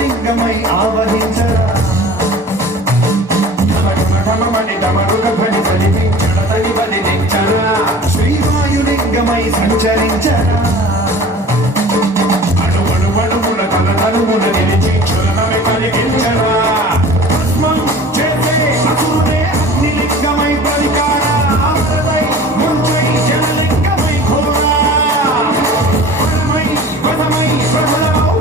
లింగమై ఆవహించరా శ్రీవాయులింగమై సంచరించరా అణువణువుల కలనలుమున నిలిచి చులనమే కలిగించరా భస్మం చేసే అసురుడే అగ్నిలింగమై బలికారా ఆమరదై ముంచై జలలింగమై ఘోరా పరమై వదమై ప్రబలమౌ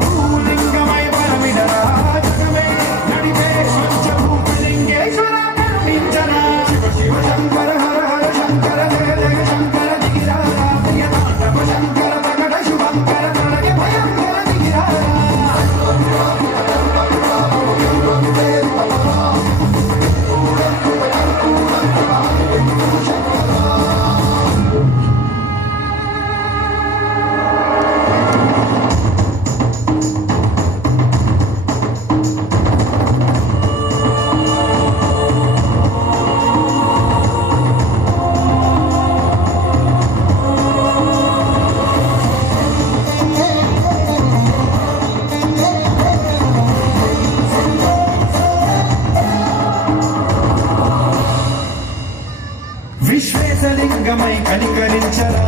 లింగమై బలమిడరా జగమే నడిపే పంచభూతలింగేశ్వర కరుణించరా శివ శివ శంకర హర హర శంకర జయ జయ శంకర దిగిరారా ప్రియ తాండవ శంకర ప్రకట శుభంకర ప్రణయ భయంకర దిగిరారా విశ్వేశలింగమై కనికరించరా